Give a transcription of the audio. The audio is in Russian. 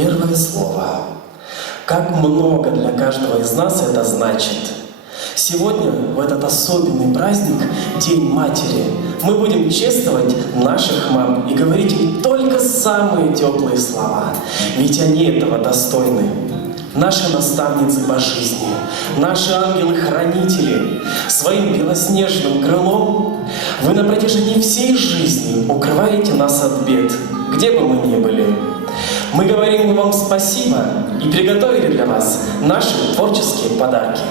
Первое слово. Как много для каждого из нас это значит. Сегодня, в этот особенный праздник, День Матери, мы будем чествовать наших мам и говорить им только самые теплые слова, ведь они этого достойны. Наши наставницы по жизни, наши ангелы-хранители, своим белоснежным крылом вы на протяжении всей жизни укрываете нас от бед, где бы мы ни были. Мы говорим вам спасибо и приготовили для вас наши творческие подарки.